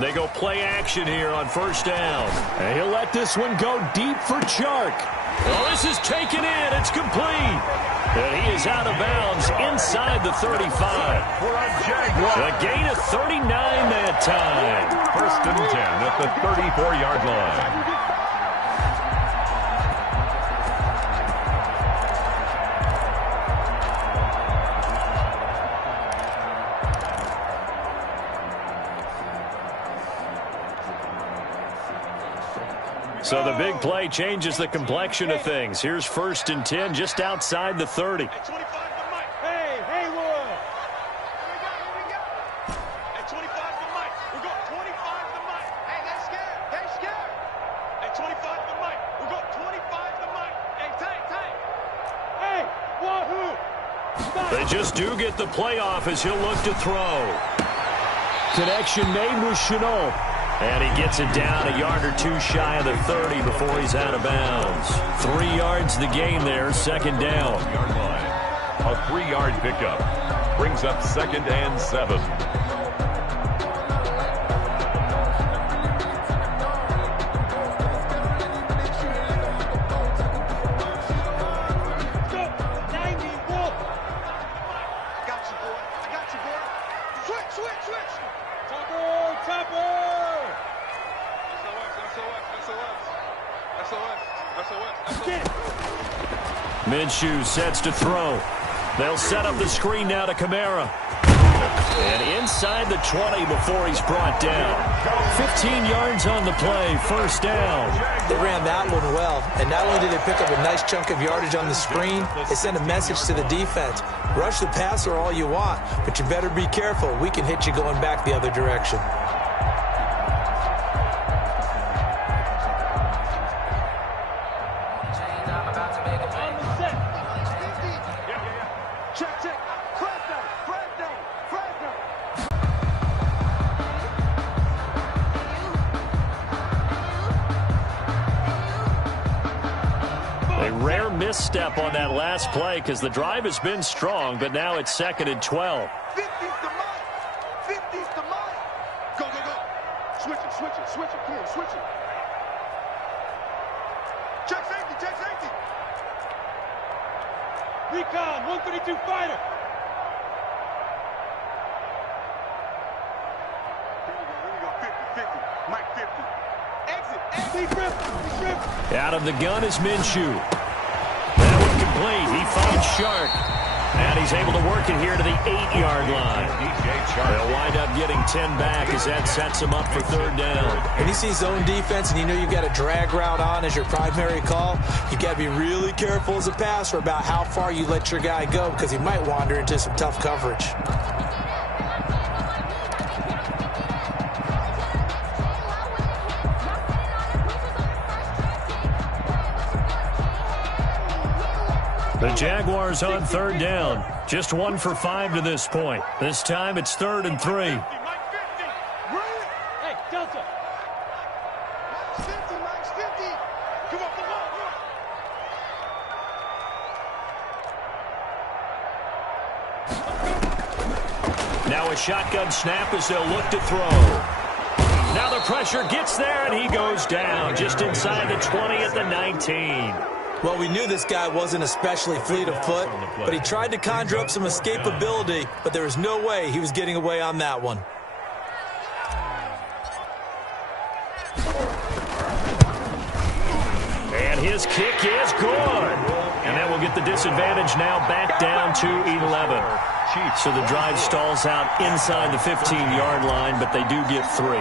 They go play action here on 1st down. And he'll let this one go deep for Chark. Oh, this is taken in. It's complete. And he is out of bounds inside the 35. A gain of 39 that time. 1st and 10 at the 34-yard line. So the big play changes the complexion of things. Here's 1st and 10 just outside the 30. Hey, Haywood. Here we go. At 25 to Mike. We go 25 to Mike. Hey, they're scared. At 25 to Mike. We go 25 to Mike. Hey, tight. Hey, wahoo. They just do get the playoff as he'll look to throw. Connection made with Chenault. And he gets it down a yard or two shy of the 30 before he's out of bounds. 3 yards the gain there, 2nd down. A 3-yard pickup brings up 2nd and 7. Minshew sets to throw. They'll set up the screen now to Kamara. And inside the 20 before he's brought down. 15 yards on the play, 1st down. They ran that one well, and not only did they pick up a nice chunk of yardage on the screen, they sent a message to the defense. Rush the passer all you want, but you better be careful. We can hit you going back the other direction. Step on that last play because the drive has been strong, but now it's 2nd and 12. 50's to Mike. 50's to Mike. Go. Switch it. Come on, switch it. Check safety. Recon, 132 fighter. Here we go. 50. Mike 50. Exit. Out of the gun is Minshew. That one complete. He finds Shark. And he's able to work it here to the 8-yard line. They'll wind up getting 10 back as that sets him up for third down. When you see zone defense and you know you've got a drag route on as your primary call, you've got to be really careful as a passer about how far you let your guy go because he might wander into some tough coverage. The Jaguars on third down. Just 1 for 5 to this point. This time it's 3rd and 3. Hey, Delta. Max 50. Come on, come on, come on. Now a shotgun snap as they'll look to throw. Now the pressure gets there, and he goes down just inside the 20 at the 19. Well, we knew this guy wasn't especially fleet of foot, but he tried to conjure up some escapability, but there was no way he was getting away on that one. And his kick is good. And that will get the disadvantage now back down to 11. So the drive stalls out inside the 15-yard line, but they do get 3.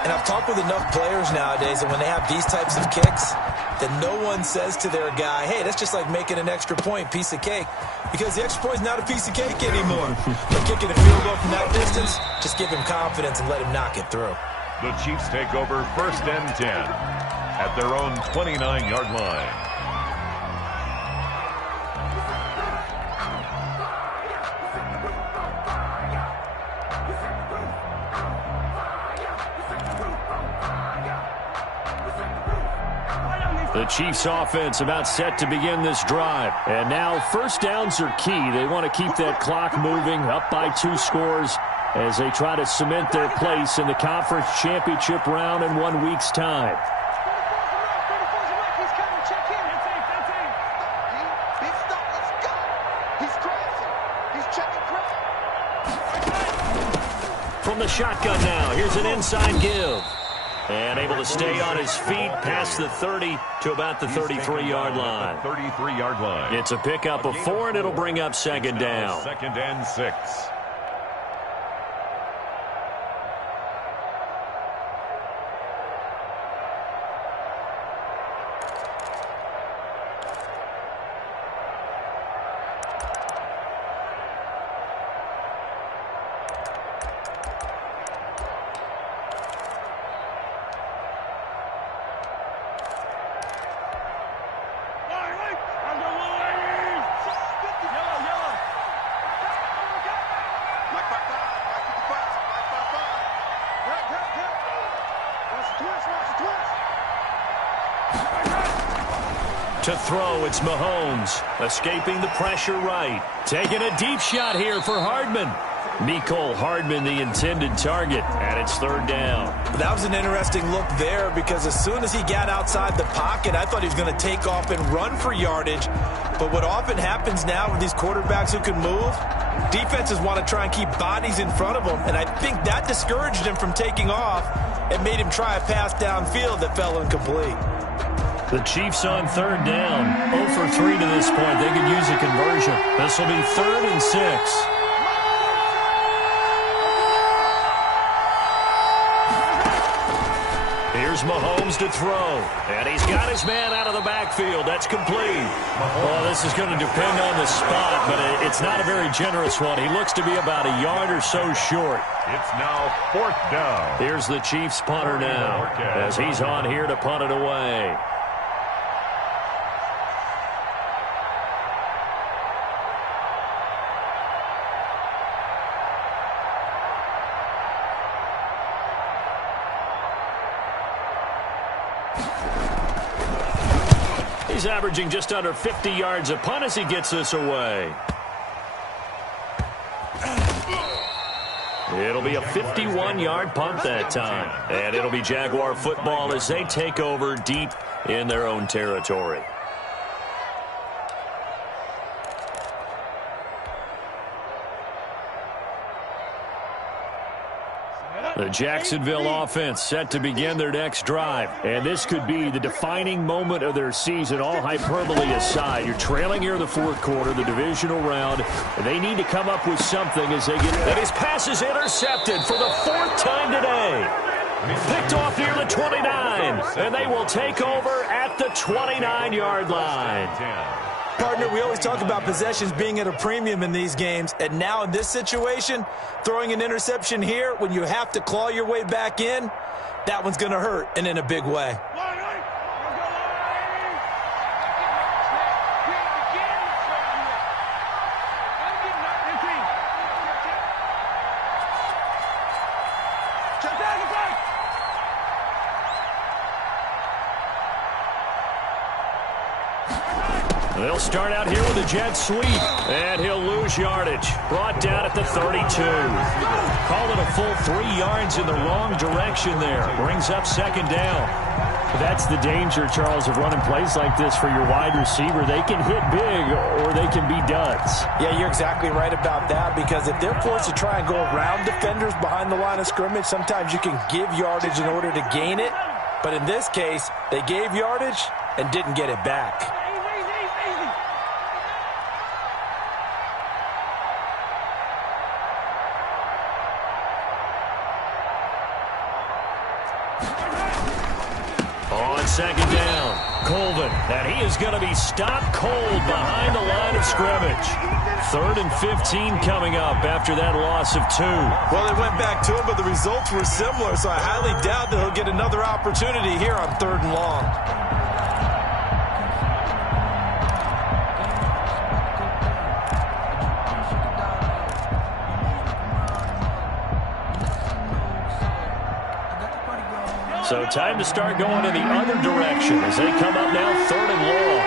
And I've talked with enough players nowadays that when they have these types of kicks, that no one says to their guy, hey, that's just like making an extra point, piece of cake. Because the extra point is not a piece of cake anymore. But kicking a field goal from that distance, just give him confidence and let him knock it through. The Chiefs take over 1st and 10 at their own 29-yard line. The Chiefs offense about set to begin this drive. And now first downs are key. They want to keep that clock moving, up by 2 scores as they try to cement their place in the conference championship round in 1 week's time. From the shotgun now, here's an inside give. And able to stay on his feet past the 30 to about the 33-yard line. 33-yard line. It's a pickup of 4, and it'll bring up 2nd down. 2nd and 6. To throw, it's Mahomes, escaping the pressure right. Taking a deep shot here for Hardman. Mecole Hardman, the intended target, and it's 3rd down. That was an interesting look there because as soon as he got outside the pocket, I thought he was going to take off and run for yardage. But what often happens now with these quarterbacks who can move, defenses want to try and keep bodies in front of them, and I think that discouraged him from taking off and made him try a pass downfield that fell incomplete. The Chiefs on 3rd down. 0 for 3 to this point. They could use a conversion. This will be 3rd and 6. Here's Mahomes to throw. And he's got his man out of the backfield. That's complete. Well, this is going to depend on the spot, but it's not a very generous one. He looks to be about a yard or so short. It's now 4th down. Here's the Chiefs punter now as he's on here to punt it away. He's averaging just under 50 yards a punt as he gets this away. It'll be a 51-yard punt that time. And it'll be Jaguar football as they take over deep in their own territory. The Jacksonville offense set to begin their next drive. And this could be the defining moment of their season, all hyperbole aside. You're trailing here in the fourth quarter, the divisional round. And they need to come up with something as they get... And his pass is intercepted for the fourth time today. Picked off near the 29. And they will take over at the 29-yard line. Partner, we always talk about possessions being at a premium in these games, and now in this situation, throwing an interception here when you have to claw your way back in, that one's going to hurt, and in a big way. They'll start out here with a jet sweep, and he'll lose yardage. Brought down at the 32. Call it a full 3 yards in the wrong direction there. Brings up second down. That's the danger, Charles, of running plays like this for your wide receiver. They can hit big or they can be duds. Yeah, you're exactly right about that, because if they're forced to try and go around defenders behind the line of scrimmage, sometimes you can give yardage in order to gain it. But in this case, they gave yardage and didn't get it back. Second down, Colvin, and he is going to be stopped cold behind the line of scrimmage. 3rd and 15 coming up after that loss of 2. Well, they went back to him, but the results were similar, so I highly doubt that he'll get another opportunity here on 3rd and long. So time to start going in the other direction as they come up now 3rd and long.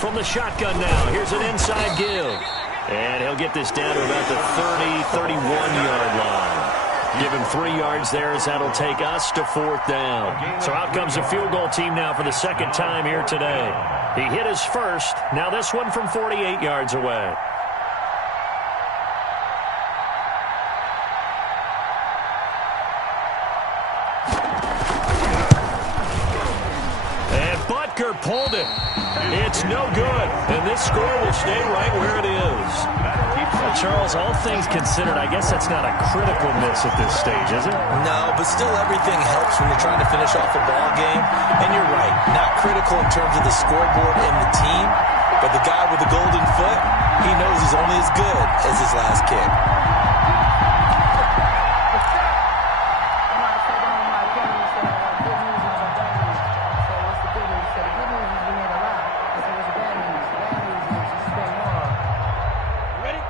From the shotgun now, here's an inside give. And he'll get this down to about the 30, 31-yard line. Give him 3 yards there as that'll take us to 4th down. So out comes the field goal team now for the second time here today. He hit his first. Now this one from 48 yards away. And Butker pulled it. It's no good. And this score will stay right where it is. Charles, all things considered, I guess that's not a critical miss at this stage, is it? No, but still everything helps when you're trying to finish off a ball game. And you're right, not critical in terms of the scoreboard and the team, but the guy with the golden foot, he knows he's only as good as his last kick.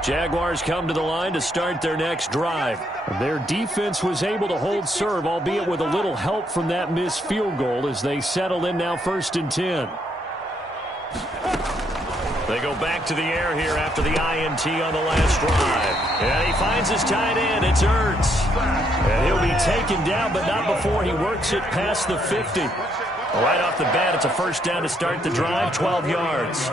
Jaguars come to the line to start their next drive. Their defense was able to hold serve, albeit with a little help from that missed field goal as they settle in now 1st and 10. They go back to the air here after the INT on the last drive. And he finds his tight end. It's Ertz. And he'll be taken down, but not before he works it past the 50. Right off the bat, it's a 1st down to start the drive, 12 yards.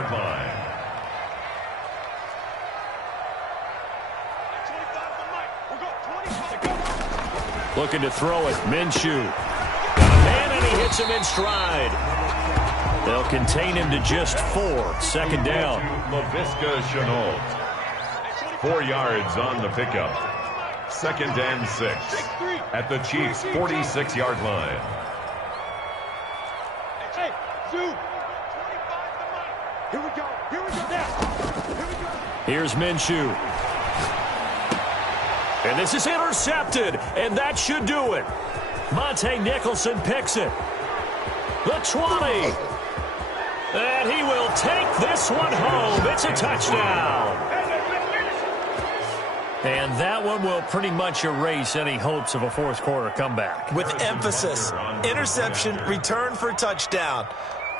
Looking to throw it. Minshew. Got a man, and he hits him in stride. They'll contain him to just 4. 2nd down. LaVisca Chenault. 4 yards on the pickup. 2nd and 6. At the Chiefs' 46-yard line. Hey, Zoo. Here we go. Here we go now. Here we go. Here's Minshew. And this is intercepted, and that should do it. Monte Nicholson picks it. The 20. And he will take this one home. It's a touchdown. And that one will pretty much erase any hopes of a fourth quarter comeback. With emphasis, interception, return for touchdown.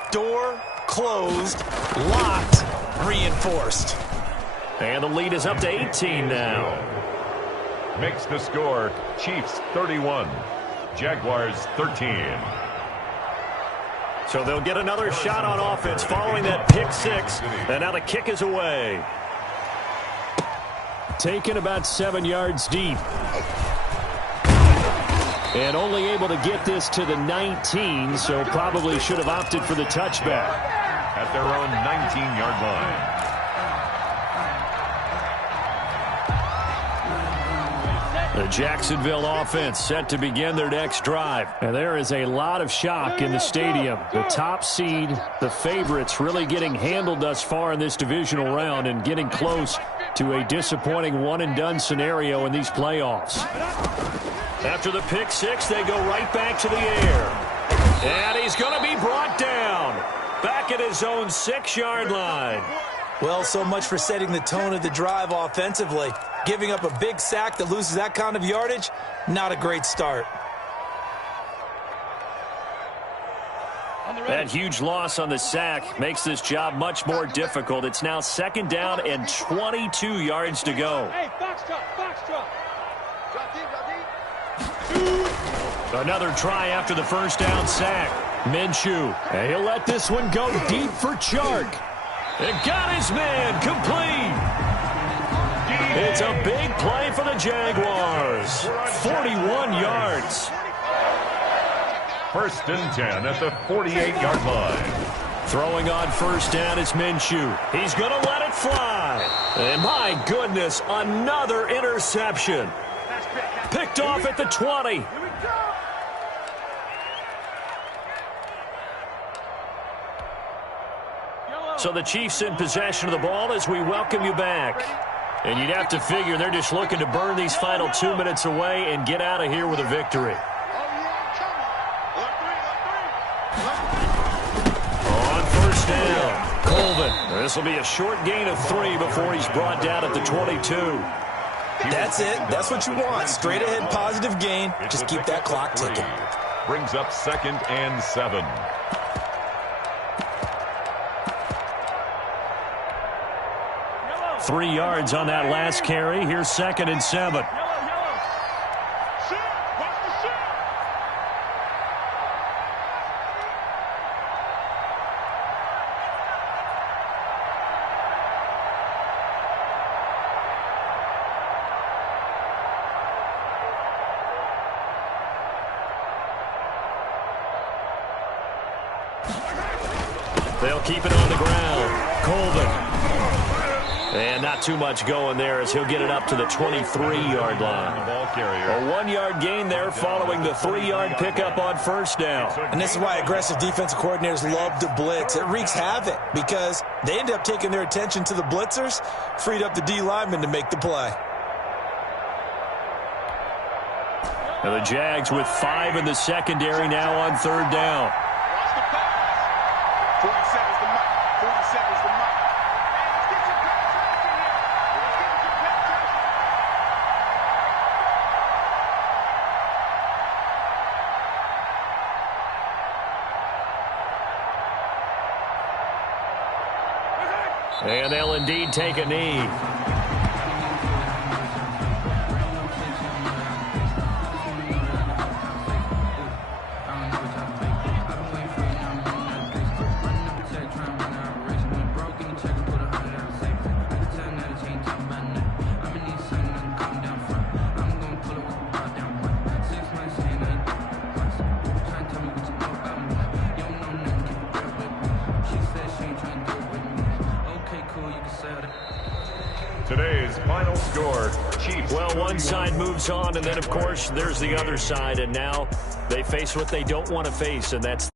Door closed, locked, reinforced. And the lead is up to 18 now. Makes the score Chiefs 31, Jaguars 13. So they'll get another shot on offense following that pick six. And now the kick is away. Taken about 7 yards deep. And only able to get this to the 19, so probably should have opted for the touchback. At their own 19-yard line. The Jacksonville offense set to begin their next drive. And there is a lot of shock in the stadium. The top seed, the favorites, really getting handled thus far in this divisional round and getting close to a disappointing one-and-done scenario in these playoffs. After the pick six, they go right back to the air. And he's going to be brought down. Back at his own 6-yard line. Well, so much for setting the tone of the drive offensively. Giving up a big sack that loses that kind of yardage, not a great start. That huge loss on the sack makes this job much more difficult. It's now 2nd down and 22 yards to go. Hey, box drop. Drop deep. Another try after the first down sack. Minshew, and he'll let this one go deep for Chark. It got his man complete. It's a big play for the Jaguars. 41 yards. 1st and 10 at the 48-yard line. Throwing on first down is Minshew. He's going to let it fly. And my goodness, another interception. Picked off at the 20. So the Chiefs in possession of the ball as we welcome you back. And you'd have to figure they're just looking to burn these final 2 minutes away and get out of here with a victory. On first down, Colvin. This will be a short gain of 3 before he's brought down at the 22. That's it. That's what you want. Straight ahead positive gain. Just keep that clock ticking. Brings up 2nd and 7. Three yards on that last carry. Here's 2nd and 7. They'll keep it on the ground. Colvin. And not too much going there as he'll get it up to the 23-yard line. A 1-yard gain there following the 3-yard pickup on first down. And this is why aggressive defensive coordinators love to blitz. It wreaks havoc because they end up taking their attention to the blitzers, freed up the D lineman to make the play. And the Jags with 5 in the secondary now on 3rd down. 40 seconds to mark. 40 seconds to mark. And they'll indeed take a knee. Today's final score, Chiefs. Well, one side moves on, and then, of course, there's the other side, and now they face what they don't want to face, and that's